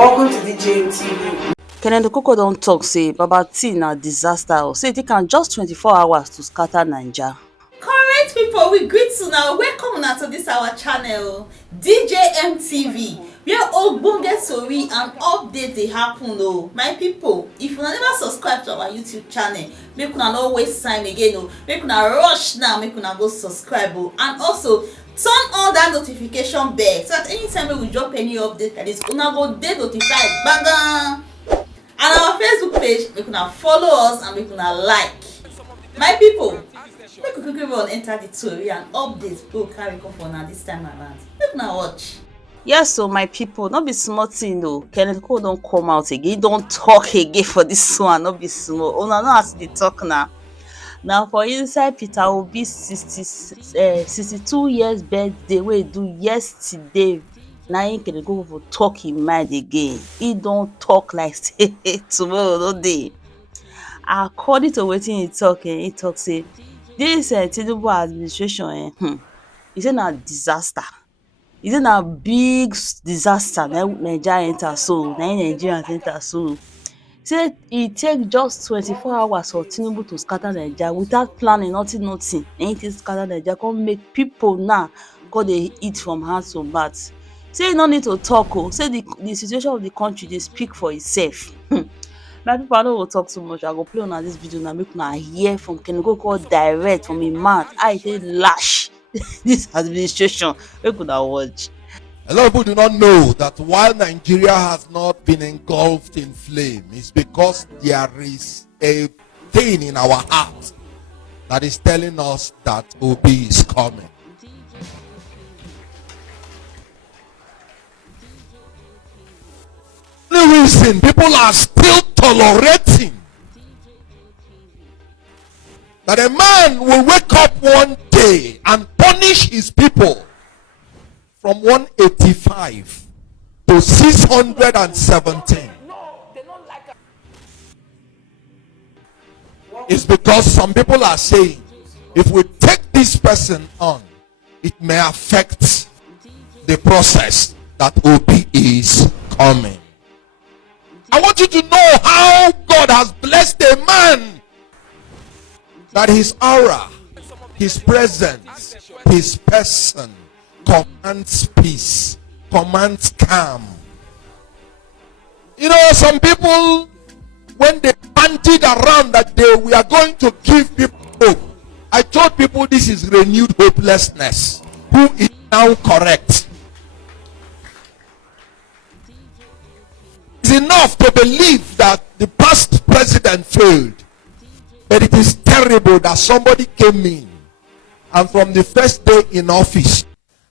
Welcome to DJ TV. Kenneth Okonkwo don talk say Baba T na disaster say it can just 24 hours to scatter Naija. Correct people, we greet you now. Welcome una to this our channel DJ TV, where ogbonge tori and update dey happen o. My people, if una never subscribe to our YouTube channel, make una no waste time again o. Make una rush now, make una go subscribe o, and also turn on that notification bell so that anytime wey we drop any update like this, una go dey notified gbagam. And our Facebook page, make una follow us and make una like. My people, make we quickly run enter the tori and update wey we carry come for una this time around. Make una watch. Yes, so my people, not be small thing though. Kenneth Okonkwo don come out again. He don talk again for this one, not be small. Una know as dey talk now. Now for inside Peter Obi 62 years birthday wey he do yesterday, na him Kenneth Okonkwo talk him mind again. He don talk like say tomorrow no dey. According to wetin he talk say this Tinubu administration he say na disaster. He say na big disaster na Naija enter so, na Nigerians enter so. Say e take just 24 hours for Tinubu to scatter Naija without planning nothing. Na him take scatter Naija come make people now go dey eat from hand to mouth. Say e no need to talk o, say the situation of the country dey speak for itself. My people, I no go talk too much. I go play una this video now, make una hear from Kenneth Okonkwo direct from him mouth how he take lash this administration. Make una watch. A lot of people do not know that while Nigeria has not been engulfed in flame, it's because there is a thing in our heart that is telling us that Obi is coming. The only reason people are still tolerating that a man will wake up one day and punish his people from 185 to 617 is because some people are saying if we take this person on, it may affect the process that Obi is coming. I want you to know how God has blessed a man, that his aura, his presence, his person commands peace, commands calm. You know, some people, when they panted around that we are going to give people hope, I told people this is renewed hopelessness. Who is now correct? It's enough to believe that the past president failed, but it is terrible that somebody came in and from the first day in office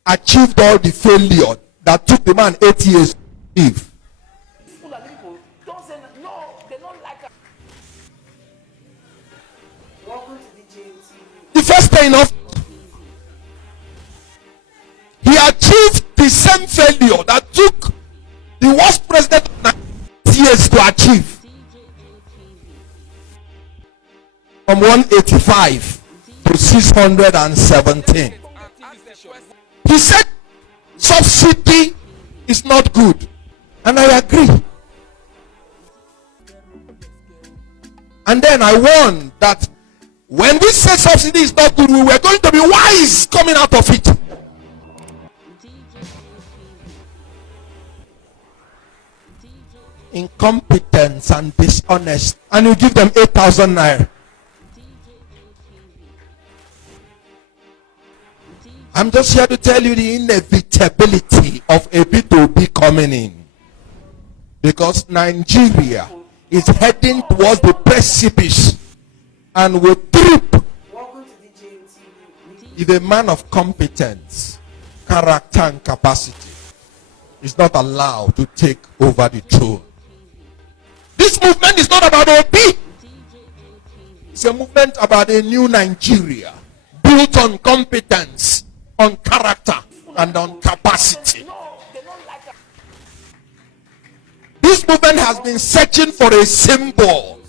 achieved all the failure that took the man 8 years to achieve. The first day in office, he achieved the same failure that took the worst president of 9 years to achieve. From 185 to 617. He said subsidy is not good, and I agree. And then I warned that when we say subsidy is not good, we were going to be wise coming out of it. Incompetence and dishonest, and you give them 8,000 naira. I'm just here to tell you the inevitability of a B2B coming in, because Nigeria is heading towards the precipice and will trip if a man of competence, character and capacity is not allowed to take over the throne. This movement is not about Obi. It's a movement about a new Nigeria built on competence, on character, and on capacity. This movement has been searching for a symbol.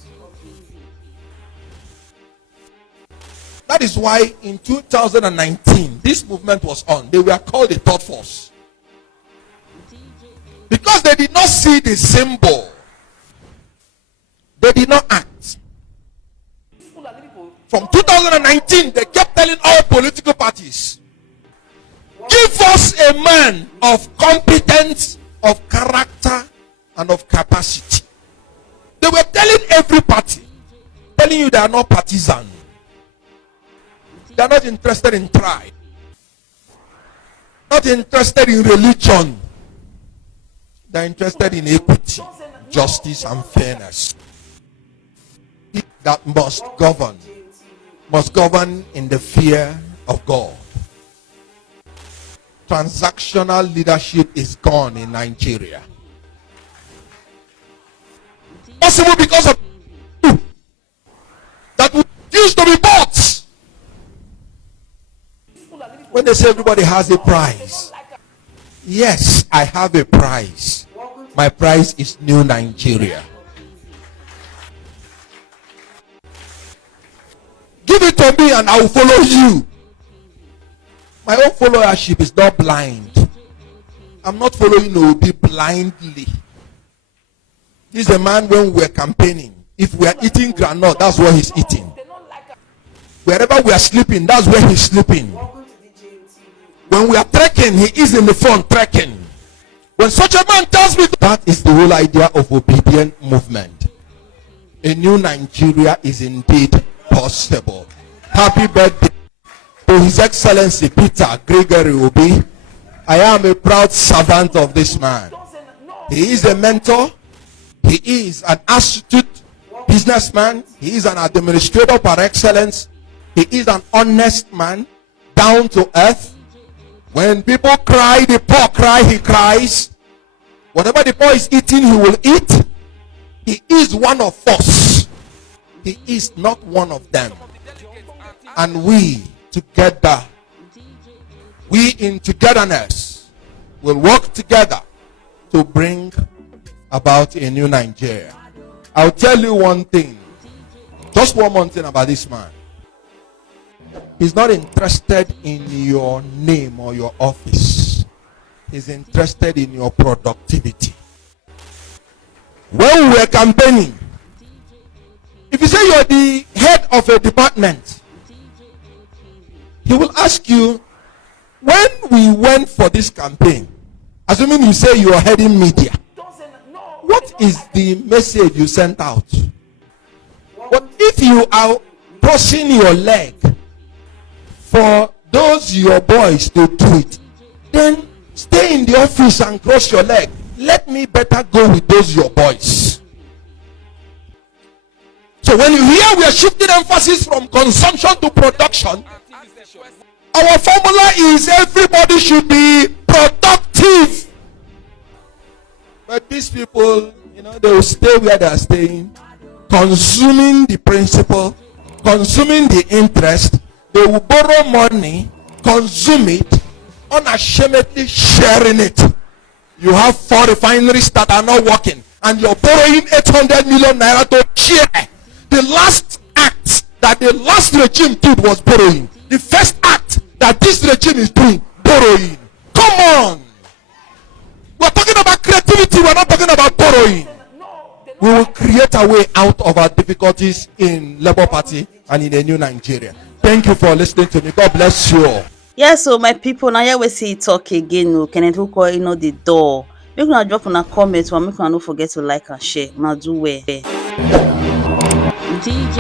That is why in 2019, this movement was on. They were called the third force. Because they did not see the symbol, they did not act. From 2019, they kept telling all political parties, give us a man of competence, of character, and of capacity. They were telling every party, telling you they are not partisan. They are not interested in tribe, not interested in religion. They are interested in equity, justice, and fairness. He that must govern in the fear of God. Transactional leadership is gone in Nigeria. Possible because of that we used to be bought. When they say everybody has a prize, yes, I have a prize. My prize is New Nigeria. Give it to me and I will follow you. My own followership is not blind. I'm not following Obi blindly. He's a man when we're campaigning. If we are eating granite, that's what he's eating. Wherever we are sleeping, that's where he's sleeping. When we are trekking, he is in the front trekking. When such a man tells me that is the whole idea of obedient movement. A new Nigeria is indeed possible. Happy birthday to His Excellency Peter Gregory Obi. I am a proud servant of this man. He is a mentor. He is an astute businessman. He is an administrator par excellence. He is an honest man, down to earth. When people cry, the poor cry, he cries. Whatever the poor is eating, he will eat. He is one of us. He is not one of them. And we together, we in togetherness, will work together to bring about a new Nigeria. I'll tell you one thing, just one more thing about this man. He's not interested in your name or your office. He's interested in your productivity. When we were campaigning, if you say you're the head of a department, he will ask you, when we went for this campaign, assuming you say you are heading media, what is the message you sent out? But if you are crossing your leg for those your boys to do it, then stay in the office and cross your leg. Let me better go with those your boys. So when you hear we are shifting emphasis from consumption to production, our formula is everybody should be productive. But these people, they will stay where they are staying, consuming the principal, consuming the interest. They will borrow money, consume it, unashamedly sharing it. You have 4 refineries that are not working, and you're borrowing 800 million naira to share. The last act that the last regime did was borrowing. The first act that this regime is doing, borrowing. Come on! We're talking about creativity, we're not talking about borrowing. We will create a way out of our difficulties in Labour Party and in a new Nigeria. Thank you for listening to me. God bless you all. Yes, so my people, now here we see talk again. No, Kenneth Okonkwo, the door. Make una drop on a comment, or make una no forget to like and share. Now do well. DJ